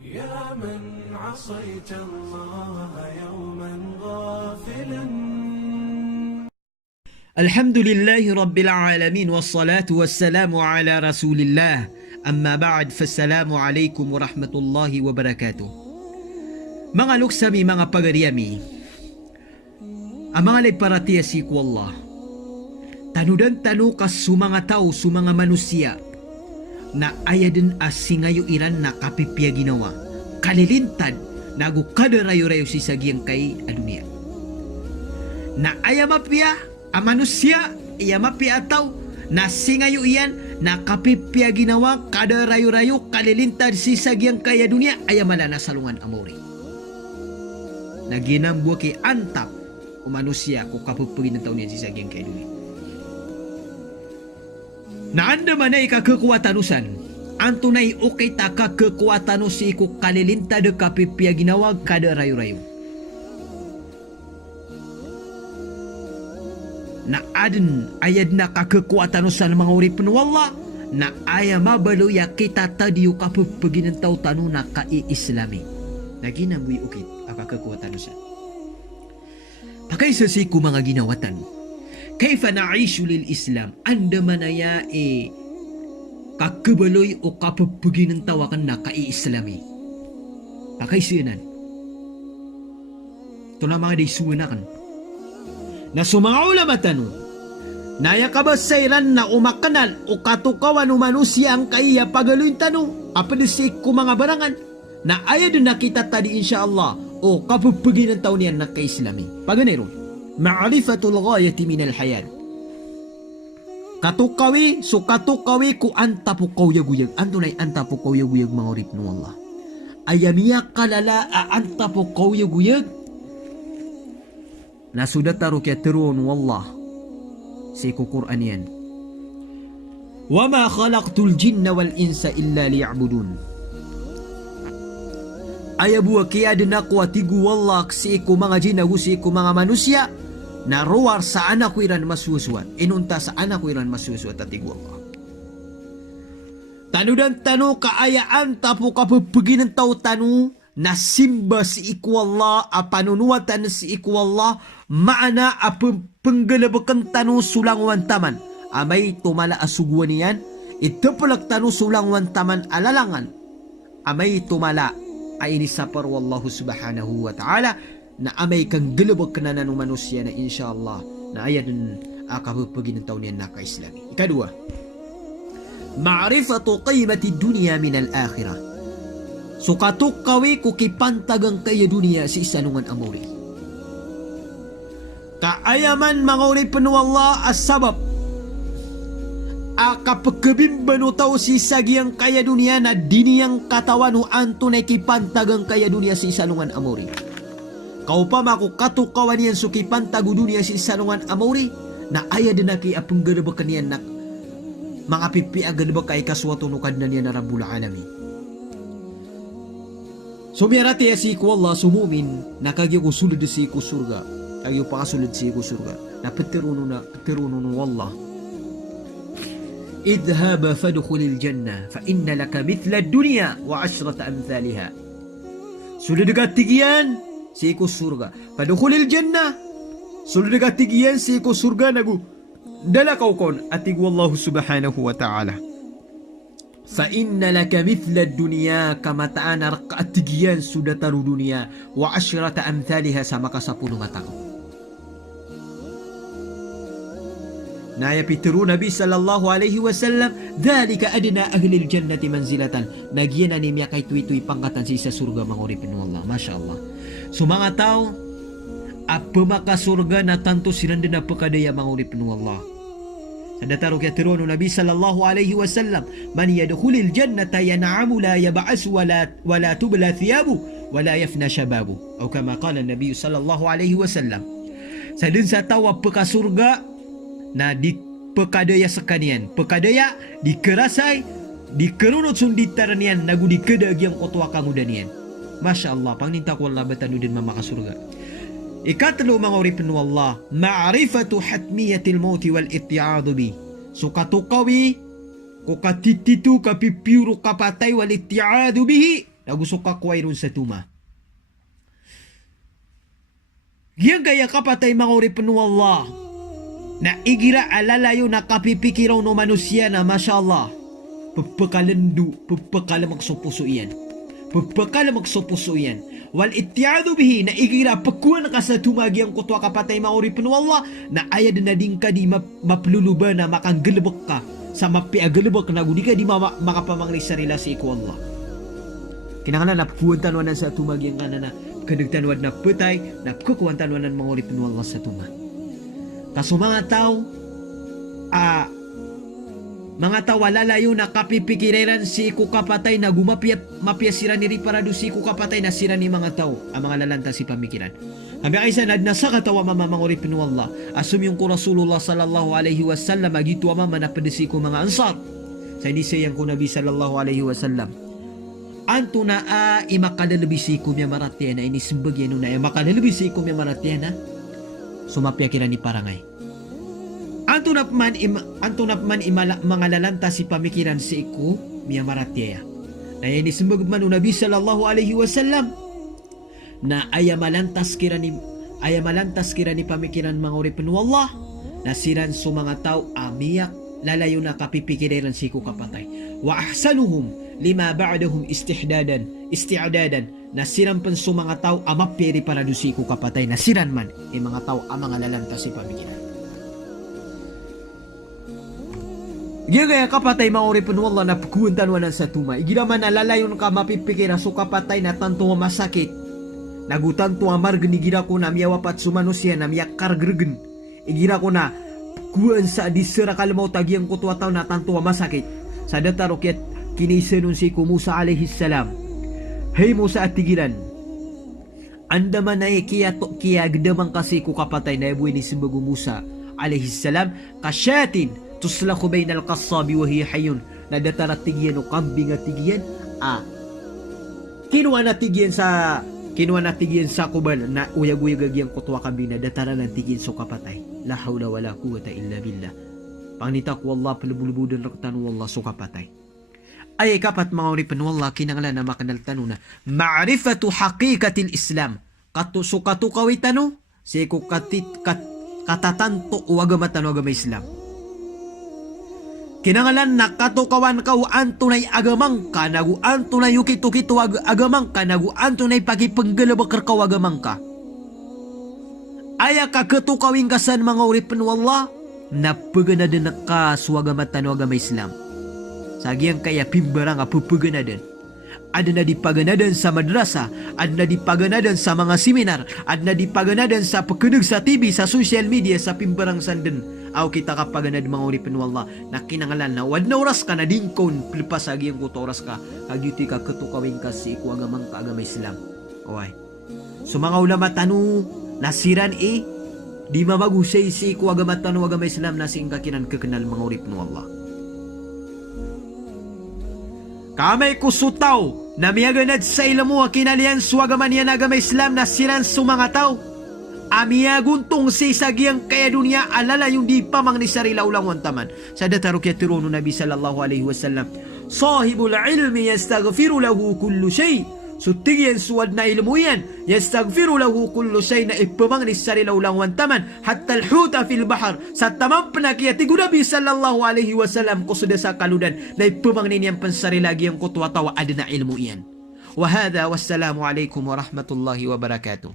يا من عصيت الله يوما غافلا. الحمد لله رب العالمين والصلاة والسلام على رسول الله أما بعد فالسلام عليكم ورحمة الله وبركاته. Mga luksami, mga pagariami, ang mga layparatiya si Allah, tanudan tanu kas sumanga tao, sumanga manusia, na ayadin asingayo iran na kapipya ginawa, kalilintad, nagukadarayo-rayo si sagyang kay adunia. Na ayamapya, ang manusia, iyamapya ataw, na singayo iyan, na kapipya ginawa, kadarayo-rayo, kalilintad si sagyang kay adunia, ayamala na salungan amori. Na ginambuwa kay antap, o manusia, kung kapupagin ng taon niya si sagyang kay adunia. Naanda man ay kakekuatanusan, antunay okay ta kakekuatano si iku kalilinta de kapipya ginawag kada rayo-rayo. Na adin ayad na kakekuatanusan mga urip wala, na aya mabaluya kita tadiyo kapupagin ng tao tano na kai-islami. Na ginabuy ukit ang kakekuatanusan. Pakay sa siku mga ginawatan, kaifa na'ishu lil Islam, anda manaya kakabaloy o kapapagin ng tawakan na kai-islami. Pakaisinan. Ito na mga daisunakan. Na sumangulamatan naya kabasairan na umakanan o katukawan o manusia ang kaiya pagaloy tanong apadisik ko mga barangan na ayad na kita tadi insyaallah o kapapagin ng taon yan na kai-islami. Paganero. Ma'rifatul ghayati minal hayat. Katukawi, so katukawi ku antapukaw yaguyag. Antunay antapukaw yaguyag mga urip no Allah. Ayamiya kalala antapukaw yaguyag. Nasudat taro kya tiruon wallah. Si Quran yan. Wama khalaqtul jinna wal insa illa liya'budun. Ayabuwa kaya din ako atigu wallah si iku mga jinagu si iku mga manusia na ruwar sa anak ko iran masusuat. Inunta sa anak ko iran masusuat atigu Allah. Tanu dan tanu kaayaan tapo kapapagin ng tao tanu na simba si iku Allah apanunuatan si iku Allah maana apengalabakan tanu sulang wantaman amay tumala asugwan niyan itapalak tanu sulang wantaman alalangan amay tumala ay inisapar wallahu subhanahu wa ta'ala na amay kang galabag kananan ng manusia na insyaallah na ayan akapagpagin ng taon niyan naka-islami. Ikadua, ma'rifatu qaymati dunya min al-akhirah. So katukawi kukipantagang kaya dunia si isanungan amuri. Kaayaman mga uri panuwallah as-sabab kapagkabimbano tao si sagyang kaya dunia na diniyang katawan o antunay kipantagang kaya dunia si isalungan amori. Kau pa maku katukawan yan so kipantago dunia si isalungan amori na aya din na ki apong ganabakan yan na mga pipi aganabak kay kaswato nukad na niya na Rabbul Alamin. Sumiyarati ya si iku Allah sumumin na kagyo ko sulod si iku surga kagyo pa kasulod si iku surga na petiruno wallah اذهب فادخل الجنة فإن لك مثل الدنيا وعشرة أمثالها. Sudah dekat tigian si ikut surga. Fadkhulil jannah. Sudah dekat tigian si ikut surga nagu. Dala kau kon atigu Allah subhanahu wa ta'ala. Fa inna laka mithla dunya kama ta'ana raqat tigian sudah taru dunia wa asyrata amthaliha sama ka 10 mata kau. Naya pitiru Nabi sallallahu alaihi wasallam dhalika adna ahli jannati manzilatan nagiyan ani miya kay tuwi-tuwi pangkatan sa surga manguripin wallah masyaallah. So mga tao apa maka surga na tanto sinanda na pakadaya manguripin wallah. Sandataro kaya tiru Nabi sallallahu alaihi wasallam man yadkhulil jannata yan'amu la yab'as wala tubla thiyabu wala yafna shababu atau kama qala Nabi sallallahu alaihi wasallam. Sadin sa tawa peka surga na di pekadaya sekanian pekadaya dikerasai dikerunut sunditaranian nagu dikedagiang otwa kamu danian masyaallah pangninta ko Allah batanu din mamaka surga. Ikatlo mga uripin wallah ma'rifatu hatmiyatil mauti wal iti'adu bi sukatukawi ko katititu kapipiuro kapatay wal iti'adu bihi Nagusok ka kuway ron sa tuma. Giyang kaya kapatay mga uripin Allah na igira alalayo na kapipikiraw no manusia na mashallah pagpakalandu, pagpakalamak sa puso iyan. Pagpakalamak sa puso iyan. Wal ityado bihi na igira pagkuhan ka sa tumagi ang kutwa kapatay mga uripin Allah na ayad na din ka di mapluluba na makanggalabak ka sa mapiagalabak na gudi ka di makapamangli sarila sa iku Allah. Kinangala na pagkuhan tanwanan sa tumagi ang kanana kadagtanwad na putay na pagkuhan tanwanan mga uripin Allah sa tuma. Kaso mga tao walalayo na kapipikiran si iku kapatay na mapia sira ni riparado si iku kapatay na sira ni mga tao ang mga lalanta si pamikiran. Habi kaysa nasa katawa mamamang uripin Allah asum yung ko Rasulullah sallallahu alaihi wasallam agitu mama na pedesi ko mga ansar sa hindi sayang ko Nabi sallallahu alaihi wasallam anto na imakadalabisi ko miya maratya na inisimbagyan na imakadalabisi ko miya maratya na sumapya kira ni parangay. Anto na man mga lalanta si pamikiran si iku miya maratya. Na inisimbag man Nabi sallallahu alaihi wasallam na ayamalantas kira ni pamikiran mga uripin Allah na siran so mga tao amiyak lalayo na kapipikiran si iku kapatay. Wa ahsanuhum lima ba'dahum isti'dadan nasiran pan so mga tao amapiri para dusiko kapatay nasiran man mga tao ang mga lalanta si pamikiran. Gaya kapatay mga uripin Allah na pagkuhan wanan sa tuma. Igira man alalayon ka mapipikira so kapatay na tanto masakit. Nagutan to amar genigira ko na miyawapat sumanusia na miyakar gergen. Igira ko na kuan sa disera kalmaw tagiang ko tuwa tao na tanto masakit. Sa dataro kiat kinisenun si ko Musa alaihi salam. Hey Musa at tigiran. Anda man ay kiya gdamang kasi ko kapatay na ibuwi ni simbago Musa alaihi salam kasyatin tuslako bainal qassabi wa hiya hayyun na datara tigyan o kambing at tigyan kinuha na tigyan sa kubal na uyag-uyag yung kutwa kambing na datara ng tigyan so kapatay la hawla wala quwwata illa billah pangnita ko Allah palubulubudan raktan wallah so kapatay ay kapat mga uripin wallah kinanglan na makanaltano na ma'rifatu haqiqatil Islam so katukawitano si ko katatanto o agamatan o agama Islam. Kinangalan na katukawan ka antunay agamang ka nagu antunay yukito-kito agamang ka nagu antunay pagipanggalabakar ka agamang ka. Aya ka katukawin kasan mga uripin wallah na pagana din na ka suagamatan o agama Islam. Sagyang kaya pimbarang apupagana din. Ada na dipaganadan sa madrasa, ada na dipaganadan sa mga seminar, ada na dipaganadan sa pagkunag sa TV, sa social media, sa pimbarang sanden. Aw kita kapaganad mga uripin wallah na kinangalan na wad na oras ka na dingkon pilpasagi ang kuto oras ka kagyuti ka katukawin ka si iku agamang ka agama Islam. Okay. So mga ulama tanu nasiran di mamagusay si iku agama tanu agama Islam na sing kakinan kakenal mga uripin wallah. Kamay kusutaw na miyaganad sa ilamu kinalian suagaman yan agama Islam na siran sumanga tao. Amiya guntong si sagyang kaya dunia alala yung di pamang ni sarila ulang wantaman. Sa datarok ya tiruno Nabi sallallahu alaihi wasallam. Sahibul ilmi yastaghfiru lahu kullu shay. So tigyan suwad na ilmu yan. Yastaghfiru lahu kullu shay na ipamang ni sarila ulang wantaman. Hatta al-huta fil bahar. Sa tamang panakiyatigo Nabi sallallahu alaihi wasallam kusuda sa kaludan na ipamang niniyang pansarila giyang kutwa tawa adna ilmu yan. Wa hadha wassalamu alaikum warahmatullahi wabarakatuh.